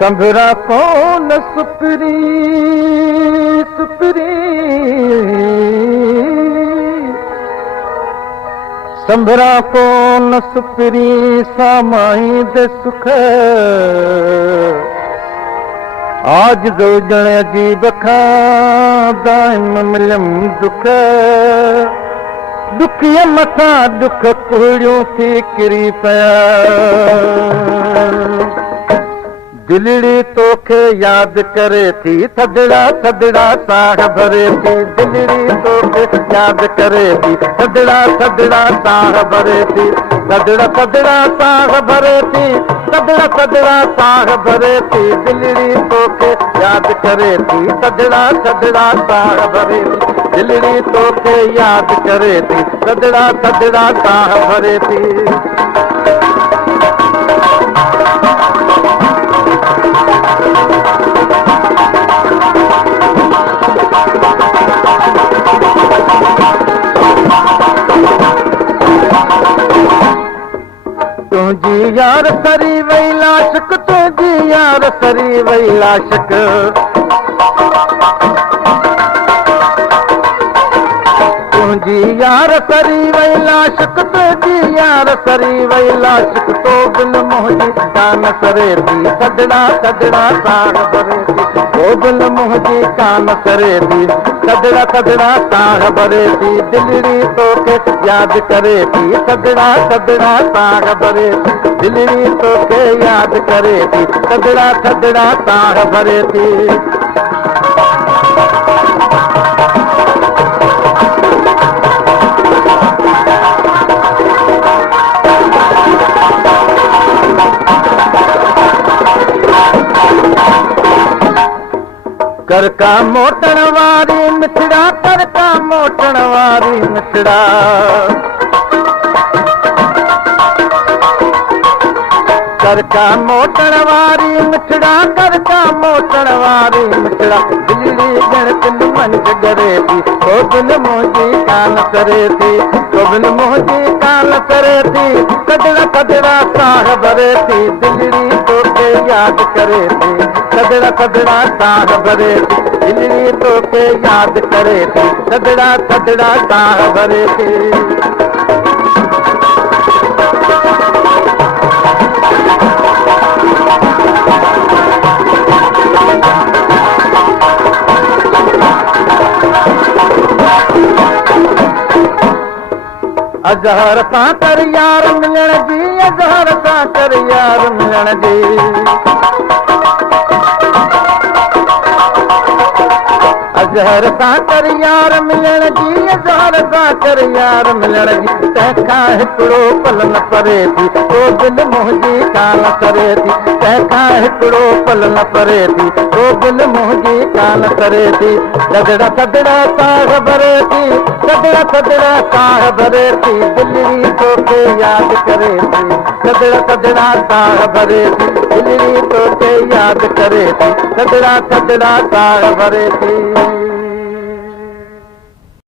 संभरा कौन सुपरी सुपरी संभरा कौन सुपरी सामाई दे सुख आज दो जण अजीब खा दाइम मिलम दुख दुखिया मथा दुख कुड़ियों थी किरी पया दिलड़ी तोखे याद करे थी थदड़ा थदड़ा साह भरे थी दिलड़ी तोखे याद करे थी थदड़ा थदड़ा साह भरे थी थदड़ा थदड़ा साह भरे थी थदड़ा थदड़ा साह भरे थी दिलड़ी तोखे याद करे थी थदड़ा थदड़ा साह भरे थी दिलड़ी तोखे याद करे थी थदड़ा थदड़ा साह भरे थी तुझी यार सरी वही लाशक तुझी यार सरी वही लाशक तुझी यार सरी वही लाशक तुझी यार सरी वही लाशक तो बिन मोहजी कान सरे थी सदड़ा सदड़ा साग भरे थी तो बिन मोहजी कान सरे थी सदड़ा सदड़ा साग भरे थी दिलड़ी तोखे याद करे थी सदड़ा सदड़ा साग भरे थी दिलड़ी तोखे याद करे थी सदड़ा सदड़ा साग भरे थी करका मोटण वारी मिठड़ा करका मोटण वारी मिठड़ा करका मोटण वारी मिठड़ा करका मोटण वारी मिठड़ा दिलड़ी जण तिन मन डरे थी तो बिन मोहजी कान करे थी तो बिन मोहजी कान करे थी कदड़ा कदड़ा साह भरे थी दिलड़ी तोखे याद करे थी कदड़ा कदड़ा साह भरे थी दिलड़ी तोखे याद करे थी कदड़ा कदड़ा साह भरे थी अजहर सां कर यार मिलण जी अजहर सां कर यार मिलण जी अजहर सां कर यार मिलण जी अजहर सां कर यार मिलण जी तंहिंखां हिकिड़ो पल न परे थी तो दिल मोहजी कान करे थी तंहिंखां हिकिड़ो पल न परे थी तो दिल मोहजी कान करे थी सदड़ा सदड़ा साह भरे थी सदड़ा सदड़ा साह भरे थी दिलड़ी तोखे याद करे थी सदड़ा सदड़ा साह भरे थी दिलड़ी तोखे याद करे थी सदड़ा सदड़ा साह भरे थी